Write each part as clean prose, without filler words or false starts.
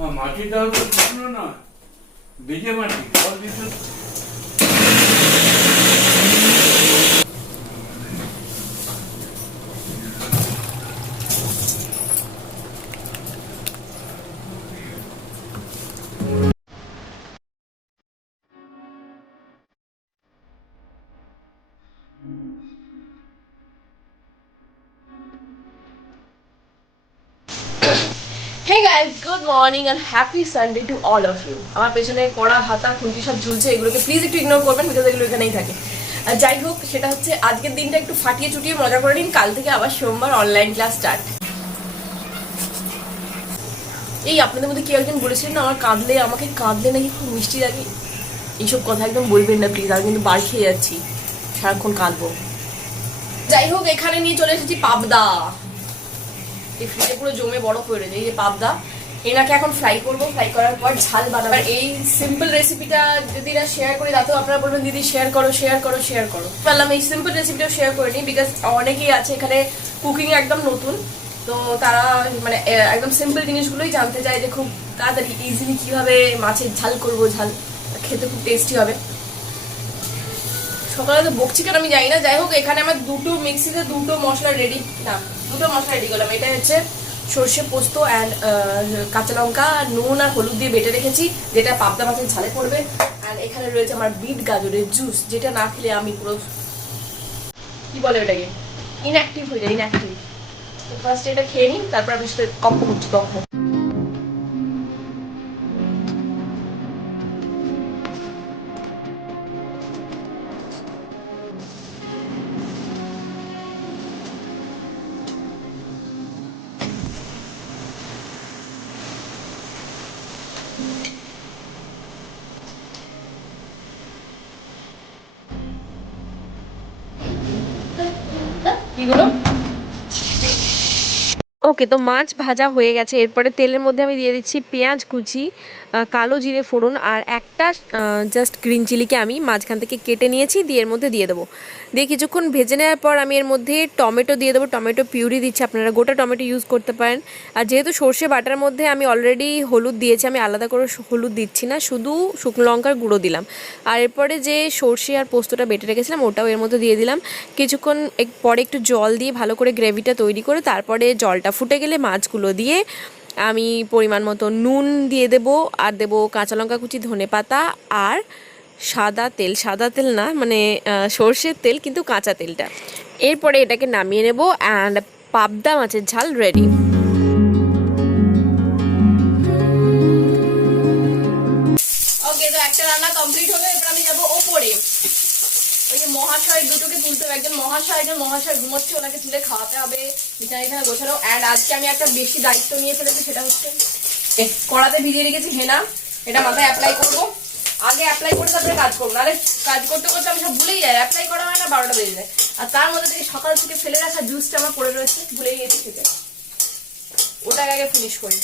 মাটির ডাল তো শুকনো না, ভিজে মাটি জল দিতে। Hey guys, good morning and happy Sunday to all of you. আমার পেছনে কড়া হাতা খুন্তি সব ঝুলছে, এগুলোকে প্লিজ একটু ইগনোর করবেন, বিকজ এগুলো এখানেই থাকে। আর যাই হোক, সেটা হচ্ছে আজকের দিনটা একটু ফাটিয়ে চুটিয়ে মজা করে নিন। কাল থেকে আবার সোমবার অনলাইন ক্লাস স্টার্ট। এই আপনাদের মধ্যে কেউ একজন বলেছিলেন না, আমাকে কাঁদলে নাকি খুব মিষ্টি লাগে। এইসব কথা একদম বলবেন না প্লিজ, আমি কিন্তু বার খেয়ে যাচ্ছি, সারাক্ষণ কাঁদবো। যাই হোক, এখানে নিয়ে চলে এসেছি পাবদা। এই ফ্রিজে পুরো জমে বরফ হয়ে রয়েছে। এই যে পাবদা, এনাকে এখন ফ্রাই করবো। ফ্রাই করার পর ঝাল বানাবো। এই সিম্পল রেসিপিটা যদি না শেয়ার করি, তাতেও আপনারা বলবেন দিদি শেয়ার করো শেয়ার করো শেয়ার করো। বললাম এই সিম্পল রেসিপিটাও শেয়ার করে নিই, বিকজ অনেকেই আছে এখানে কুকিং একদম নতুন, তো তারা মানে একদম সিম্পল জিনিসগুলোই জানতে চায় যে খুব তাড়াতাড়ি ইজিলি কিভাবে মাছের ঝাল করবো। ঝাল খেতে খুব টেস্টি হবে। সকালে তো বকছি কেন আমি জানি না। যাই হোক, এখানে আমার দুটো মিক্সিতে দুটো মশলা রেডি করলাম। এটা হচ্ছে সর্ষে পোস্ত অ্যান্ড কাঁচা লঙ্কা, নুন আর হলুদ দিয়ে বেটে রেখেছি, যেটা পাবদা মাছের ঝালে পড়বে। অ্যান্ড এখানে রয়েছে আমার বিট গাজরের জুস, যেটা না খেলে আমি পুরো কি বলে ওটাকে ইনঅ্যাক্টিভ হয়ে যায়, ইনঅ্যাক্টিভ। তো ফার্স্ট এটা খেয়ে নিই, তারপর আমি সাথে গল্প করছি তখন। কিগুলো ওকে, তো মাছ ভাজা হয়ে গেছে। এরপরে তেলের মধ্যে আমি দিয়ে দিচ্ছি পেঁয়াজ কুচি, কালো জিরে ফোড়ন, আর একটা জাস্ট গ্রিন চিলিকে আমি মাঝখান থেকে কেটে নিয়েছি, দিয়ে এর মধ্যে দিয়ে দেবো। দিয়ে কিছুক্ষণ ভেজে নেওয়ার পর আমি এর মধ্যে টমেটো দিয়ে দেবো। টমেটো পিউরি দিচ্ছি, আপনারা গোটা টমেটো ইউজ করতে পারেন। আর যেহেতু সর্ষে বাটার মধ্যে আমি অলরেডি হলুদ দিয়েছি, আমি আলাদা করে হলুদ দিচ্ছি না, শুধু শুকনো লঙ্কার গুঁড়ো দিলাম। আর এরপরে যে সর্ষে আর পোস্তটা বেটে রেখেছিলাম ওটাও এর মধ্যে দিয়ে দিলাম। কিছুক্ষণ পরে একটু জল দিয়ে ভালো করে গ্রেভিটা তৈরি করে, তারপরে জলটা ফুটে গেলে মাছগুলো দিয়ে আমি পরিমাণ মতো নুন দিয়ে দেবো, আর দেবো কাঁচা লঙ্কা কুচি, ধনেপাতা আর সাদা তেল না, মানে সর্ষের তেল, কিন্তু কাঁচা তেলটা। এরপরে এটাকে নামিয়ে নেব অ্যান্ড পাবদা মাছের ঝাল রেডি। ওকে, তো একটা রান্না কমপ্লিট হলো। এবার আমি যাবো ওপরে। ওই যে মহাশয় দুটোকে তুলতে হবে। একজন মহাশয় ঘুমোচ্ছে, ওনাকে তুলে খাওয়াতে হবে, বিছানা এখানে গোছানো। অ্যান্ড আজকে আমি একটা বেশি দায়িত্ব নিয়ে ফেলেছি, সেটা হচ্ছে কড়াতে ভিজিয়ে রেখেছি হেনা, এটা মাথায় অ্যাপ্লাই করবো। আগে অ্যাপ্লাই করে তারপরে কাজ করবো, নাহলে কাজ করতে করতে আমি সব ভুলেই যাই। অ্যাপ্লাই করা হয় না, 12টা বেজে যায়। আর তার মধ্যে থেকে সকাল থেকে ফেলে রাখা জুসটা আমার পড়ে রয়েছে, ভুলেই গেছি খেতে। ওটাকে আগে ফিনিশ করি।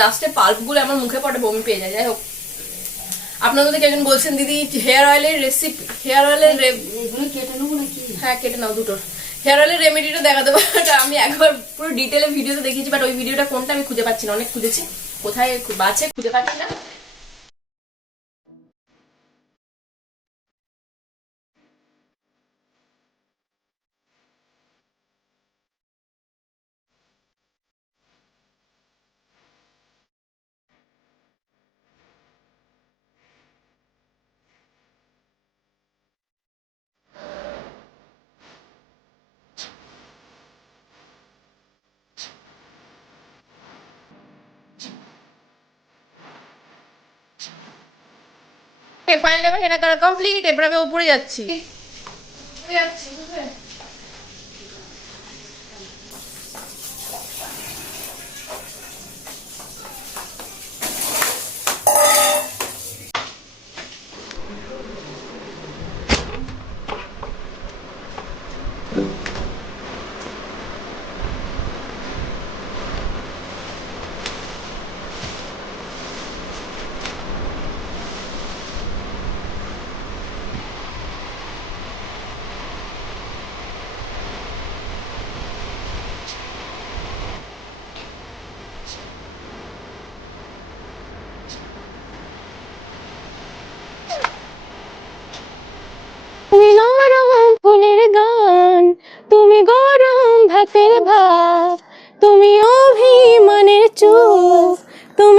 লাস্টে পাল্পগুলো আমার মুখে পড়ে, বমি পেয়ে যায়। যাই হোক, আপনাদের মধ্যে একজন বলছেন দিদি হেয়ার অয়েলের রেসিপি, কেটে নেবো নাকি? হ্যাঁ, কেটে নাও দুটোর। হেয়ার অয়েলের রেমেডিটা দেখা দেবো। আমি একবার পুরো ডিটেলে ভিডিওতে দেখিয়েছি, বাট ওই ভিডিওটা কোনটা আমি খুঁজে পাচ্ছি না। অনেক খুঁজেছি, কোথায় আছে খুঁজে পাচ্ছি না। ফাইনালি আমার হেনা করা কমপ্লিট। এবার আমি উপরে যাচ্ছি।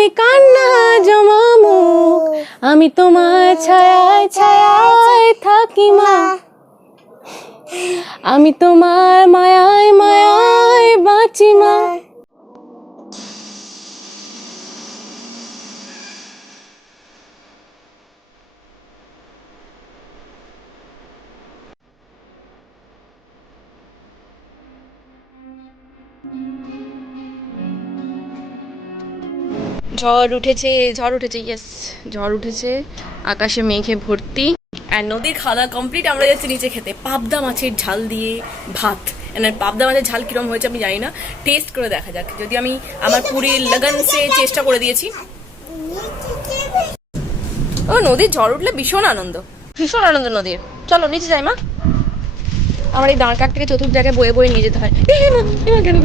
আমি কান্না জমামু, আমি তোমার ছায়ায় ছায়ায় থাকি মা, আমি তোমার মায়ায় মায়ায় বাঁচি মা। ঝড় উঠেছে ইয়েস, ঝড় উঠেছে, আকাশে মেঘে ভর্তি। আর নদীর খাওয়া কমপ্লিট, আমরা যাচ্ছি নিচে খেতে পাবদা মাছের ঝাল দিয়ে ভাত। পাবদা মাছের ঝাল কিরম হয়েছে আমি জানি না, টেস্ট করে দেখা যাক। যদি আমি আমার পুরি লগন সে চেষ্টা করে দিয়েছি। ও নদীর ঝড় উঠলে ভীষণ আনন্দ, ভীষণ আনন্দ নদীর। চলো নিচে যাই মা, আমার এই দাঁড় কাক থেকে চতুর্থ জায়গায় বয়ে বয়ে নিয়ে যেতে হয়। কেন কেন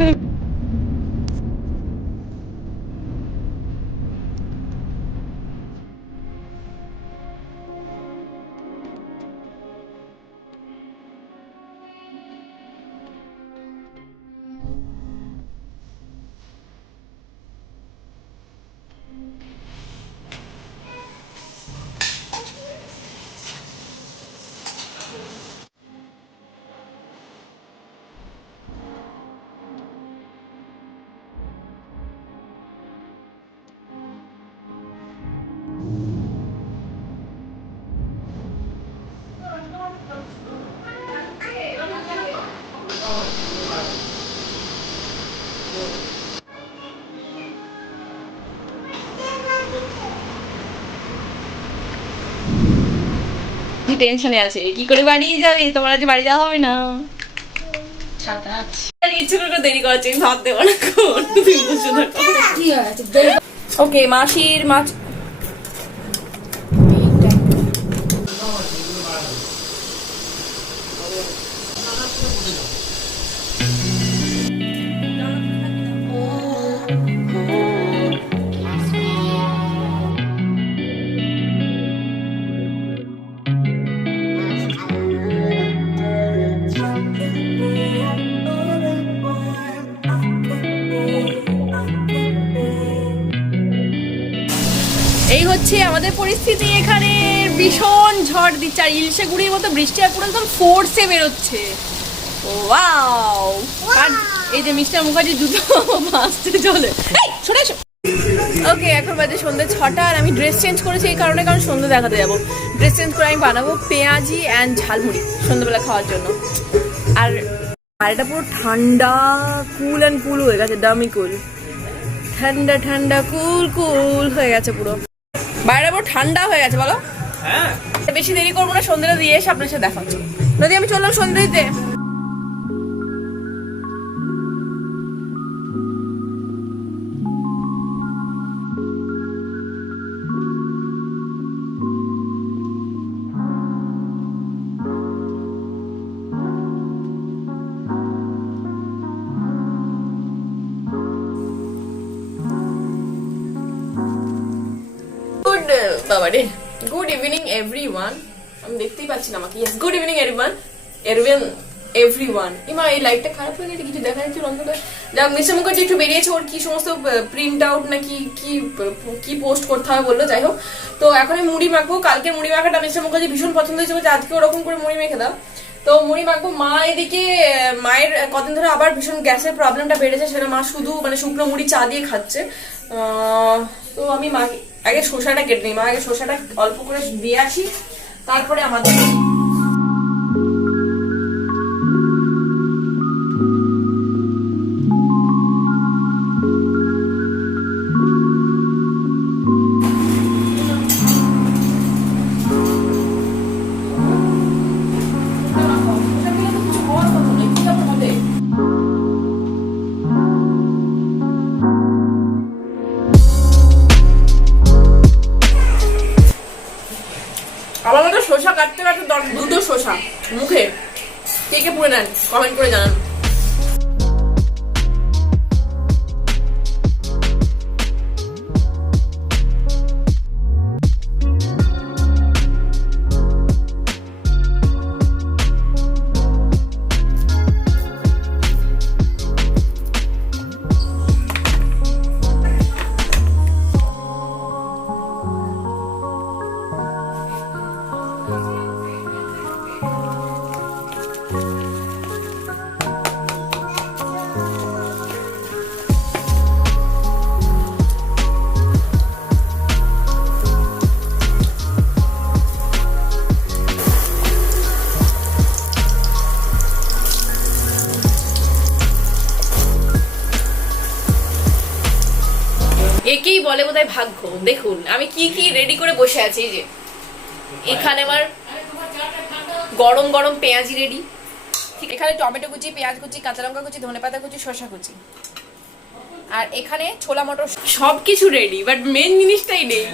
টেনশনে আছে, কি করে বাড়ি যাবে? তোমার আজ বাড়ি যাওয়া হবে না। ইচ্ছে করে দেরি করাচ্ছে, আমি ভাত দেবো না। ওকে মাসির মাছ এই হচ্ছে আমাদের পরিস্থিতি এখানে। ভীষণ ঝড় দিচ্ছে আর ইলশে গুড়ির মতো বৃষ্টি আর পুরো একদম ফোর্সে বেরোচ্ছে। ওয়াও! আর এই যে মিস্টার মুখার্জি জুতো ভাসতে চলে। ওকে এখন বাজে সন্ধ্যে 6টা আর আমি ড্রেস চেঞ্জ করেছি এই কারণে, কারণ সন্ধ্যে দেখাতে যাবো। ড্রেস চেঞ্জ করে আমি বানাবো পেঁয়াজি অ্যান্ড ঝালমুড়ি সন্ধ্যেবেলা খাওয়ার জন্য। আর এটা পুরো ঠান্ডা কুল অ্যান্ড কুল হয়ে গেছে, দামি কুল, ঠান্ডা ঠান্ডা কুল কুল হয়ে গেছে পুরো। বাইরে পুরো ঠান্ডা হয়ে গেছে বলো। বেশি দেরি করবো না, সন্ধ্যেটা দিয়ে এসে আপনার সাথে দেখা হচ্ছে। নদী আমি চললাম সন্ধ্যে দিতে। বাবারে গুড ইভিনিং এভরিওয়ান। আমি দেখতেই পাচ্ছি না আমাকে। Yes good evening everyone. ইমা এই লাইটটা খারাপ হয়ে গেছে, কিছু দেখা যাচ্ছে অন্ধকার। যাক মিস্টার মুখার্জি একটু বেরিয়েছে, ওর কি সমস্ত প্রিন্ট আউট নাকি কি পোস্ট করতে হবে বললো। যাই হোক, তো এখন আমি মুড়ি মাখবো। কালকে মুড়ি মাখাটা মিস্টার মুখার্জি ভীষণ পছন্দ হয়েছে, আজকে ওরকম করে মুড়ি মেখে দাও। তো মুড়ি মাখবো। মা এদিকে মায়ের কদিন ধরে আবার ভীষণ গ্যাসের প্রবলেমটা বেড়েছে, সেটা মা শুধু শুকনো মুড়ি চা দিয়ে খাচ্ছে। তো আমি মাকে আগে শসাটা কেটে নিই। মা আগে শসাটা অল্প করে দিয়ে আসি, তারপরে আমাদের আমার মতো শসা কাটতে কাটতে দুটো শসা মুখে কে কে পুড়ে নেন কমেন্ট করে জানান। বলে বোধহয় ভাগ্য। দেখুন আমি কি কি রেডি করে বসে আছি। এই যে এখানে আমার গরম গরম পেঁয়াজি রেডি, ঠিক এখানে টমেটো কুচি, পেঁয়াজ কুচি, কাঁচা লঙ্কা কুচি, ধনেপাতা কুচি, শসা কুচি, আর এখানে ছোলা মটর, সবকিছু রেডি, বাট মেন জিনিসটাই নেই,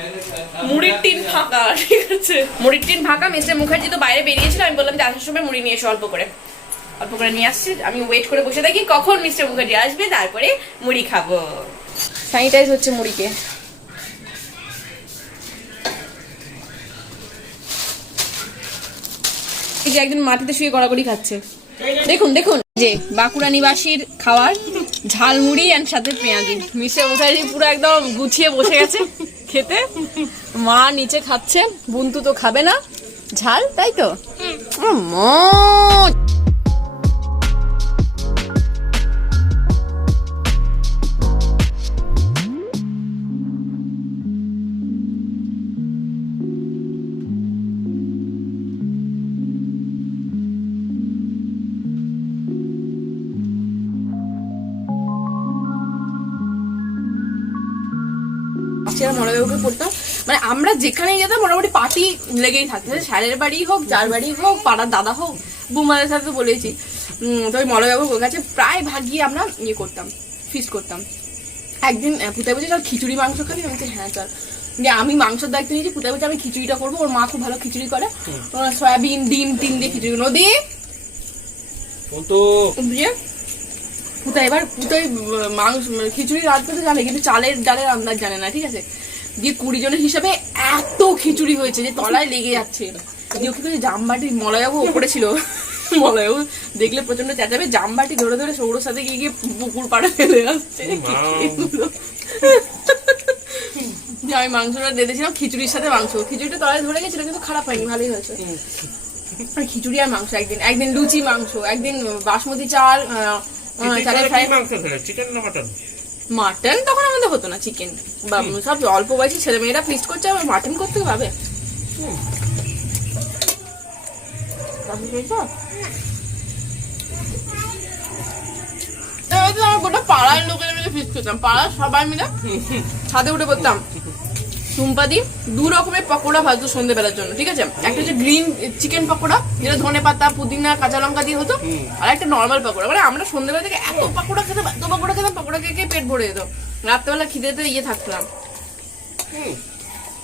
মুড়ির টিন ফাঁকা। ঠিক আছে, মুড়ির টিন ফাঁকা। মিস্টার মুখার্জি তো বাইরে বেরিয়েছিল, আমি বললাম যে আসার সময় মুড়ি নিয়ে এসো, অল্প করে নিয়ে আসছে। আমি ওয়েট করে বসে থাকি কখন মিস্টার মুখার্জি আসবে, তারপরে মুড়ি খাবো। স্যানিটাইজ হচ্ছে মুড়িকে। এই যে একজন মাটিতে শুয়ে গড়াগড়ি খাচ্ছে, দেখুন দেখুন, যে বাঁকুড়া নিবাসীর খাবার ঝালমুড়ি এন্ড সাথে পেঁয়াজি। মিস্টার মুখার্জি পুরো একদম গুছিয়ে বসে গেছে খেতে, মা নিচে খাচ্ছে, বুন্তু তো খাবে না ঝাল, তাই তো। মনোযোগে পড়তাম, মানে আমরা যেখানে যেতাম মোটামুটি পার্টি লেগেই থাকতো, স্যারের বাড়ি হোক, যার বাড়ি হোক, পাড়ার দাদা হোক, বুমাদের সাথে তো বলেছি। তো ওই মলয়বাবুর কাছে প্রায় ভাগিয়ে আমরা ইয়ে করতাম, ফিস্ট করতাম। একদিন পুতাই বলছে চল খিচুড়ি মাংস খাবি, আমি বলছি হ্যাঁ চল। যে আমি মাংসের দায়িত্ব নিয়েছি, পুতাই বলছে আমি খিচুড়িটা করবো, ওর মা খুব ভালো খিচুড়ি করে, সয়াবিন ডিম টিম দিয়ে খিচুড়ি নদী দিয়ে পুতাই। এবার পুতাই মাংস খিচুড়ি রাঁধতে তো জানে, কিন্তু চালের ডালের আন্দাজ জানে না, ঠিক আছে। দিয়ে 20 জনের হিসাবে এত খিচুড়ি হয়েছে যে তলায় লেগে যাচ্ছে। দিয়ে কি করে জামবাটি, মলয়বাবু ওপরে ছিল, মলয়বাবু দেখলে প্রচন্ড চেঁচাবে, জামবাটি ধরে ধরে সৌরর সাথে গিয়ে গিয়ে পুকুর পাড়ে ফেলে আসছে। আমি মাংসটা দিয়েছিলাম খিচুড়ির সাথে মাংস, খিচুড়িটা তলায় ধরে গেছিল কিন্তু খারাপ হয়নি, ভালোই হয়েছে। খিচুড়ি আর মাংস, একদিন লুচি মাংস, একদিন বাসমতি চাল, মাটন তখন আমাদের হতো না, চিকেন বা সব অল্প বয়সী ছেলে মেয়েরা ফিস্ট করছে, আবার মাটন করতে পাবে। গোটা পাড়ার লোকেরা মিলে ফিস্ট করতাম, পাড়ার সবাই মিলে ছাদে উঠে পড়তাম। টুম্পাদি 2 রকমের পকোড়া ভাজতো সন্ধ্যেবেলার জন্য, ঠিক আছে। একটা হচ্ছে গ্রিন চিকেন পকোড়া, যেটা ধনে পাতা পুদিনা কাঁচা লঙ্কা দিয়ে হতো, আর একটা নর্মাল পকোড়া। মানে আমরা সন্ধ্যেবেলা থেকে এত পকোড়া খেতাম, পকোড়া খেয়ে পেট ভরে যেত। রাত্রেবেলা খিদেতে ইয়ে থাকতাম।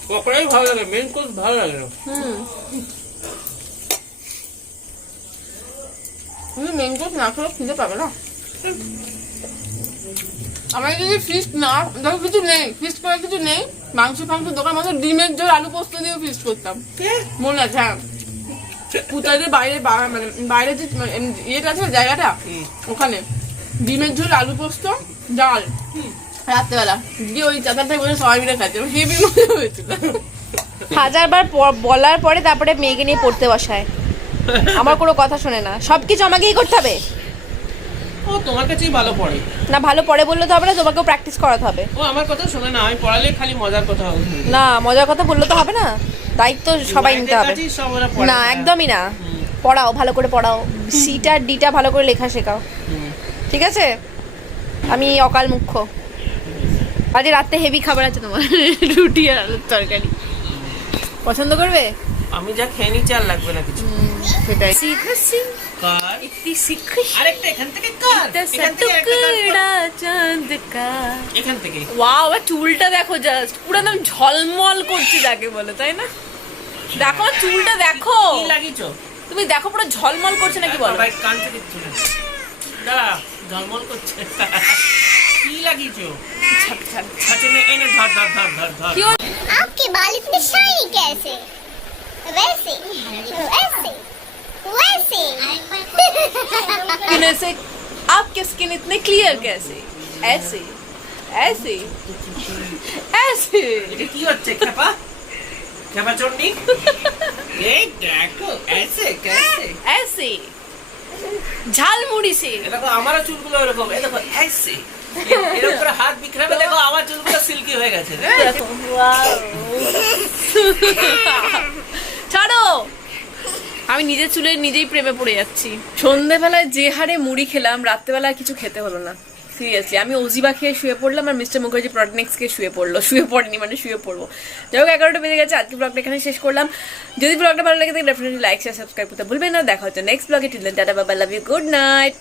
পকোড়াই ভালো লাগে, মেন কোর্স ভালো লাগে না। মেন কোর্স না খেলে খিদে পাবে না। আমার যদি ফিস্ট না, ধরো কিছু নেই, ফিস্ট করার কিছু নেই, মাংস দোকান মতো ডিমের ঝোল আলু পোস্ত দিয়েও ফিস্ট করতাম, মনে আছে। হ্যাঁ, পুতাইদের বাইরে, মানে বাইরে যে ইয়েটা আছে জায়গাটা, ওখানে ডিমের ঝোল আলু পোস্ত ডাল রাত্রেবেলা দিয়ে ওই চাতারটাই বসে সবাই মিলে খাচ্ছে, হেভি মজা হয়েছিল। 1000 বার বলার পরে তারপরে মেয়েকে নিয়ে পড়তে বসায়, আমার কোনো কথা শোনে না, সবকিছু আমাকেই করতে হবে। ও তোমার কাছেই ভালো পড়ে না, ভালো পড়ে বললে তো হবে না, তোমাকেও প্র্যাকটিস করাতে হবে। ও আমার কথা শোনে না, আমি পড়ালে খালি মজার কথা হবে না, মজার কথা বললে তো হবে না, দায়িত্ব সবাই নিতে হবে। না, একদমই না, পড়াও, ভালো করে পড়াও, সিটা ডিটা ভালো করে লেখা শেখাও, ঠিক আছে। আমি অকাল মুখ্য। আজ রাতে হেভি খাবার আছে তোমার, রুটি আর আলুর তরকারি, পছন্দ করবে? আমি যা খেয়ে নিচ্ছি আর লাগবে না কিছু। সেটাই। আরেকটা এখান থেকে কার, এখান থেকে। ওয়াও, চুলটা দেখো, জাস্ট পুরো একদম ঝলমল করছে যাকে বলে, তাই না? দেখো চুলটা দেখো, কি লাগিয়েছো তুমি, দেখো পুরো ঝলমল করছে নাকি বলো? ভাই কান থেকে চুল দাঁড়া, ঝলমল করছে। কি লাগিয়েছো? আচ্ছা এনে ধর ধর ধর ধর ধর। आपके बाल इतने शाइनी कैसे? वैसे वैसे वैसे से आपके स्किन इतने क्लियर कैसे? ऐसे ऐसे ऐसे। এটা কি হচ্ছে খেপা? খেপা চন্ডি? এই দেখো ऐसे कैसे? ऐसे ঝালমুড়ি से। দেখো আমারও চুলগুলো এরকম, এই দেখো ऐसे এর উপরে হাত বিখরাবে, দেখো আমার চুলগুলো সিল্কি হয়ে গেছে। দেখো, ওয়াও, ছাড়ো, আমি নিজের চুলের নিজেই প্রেমে পড়ে যাচ্ছি। সন্ধ্যেবেলায় যে হারে মুড়ি খেলাম, রাত্রেবেলায় কিছু খেতে হলো না। সিরিয়াসলি আমি ওজিবা খেয়ে শুয়ে পড়লাম আর মিস্টার মুখার্জি প্রোডাক্ট খেয়ে শুয়ে পড়েনি মানে শুয়ে পড়বো। যাই হোক 11টা বেজে গেছে, আজকে ব্লগটা এখানে শেষ করলাম। যদি ব্লগটা ভালো লাগে তাহলে ডেফিনেটলি লাইক শেয়ার সাবস্ক্রাইব করতে ভুলবেন না। দেখা হচ্ছে নেক্সট ব্লগে। Till then tata bye bye, love you, good night.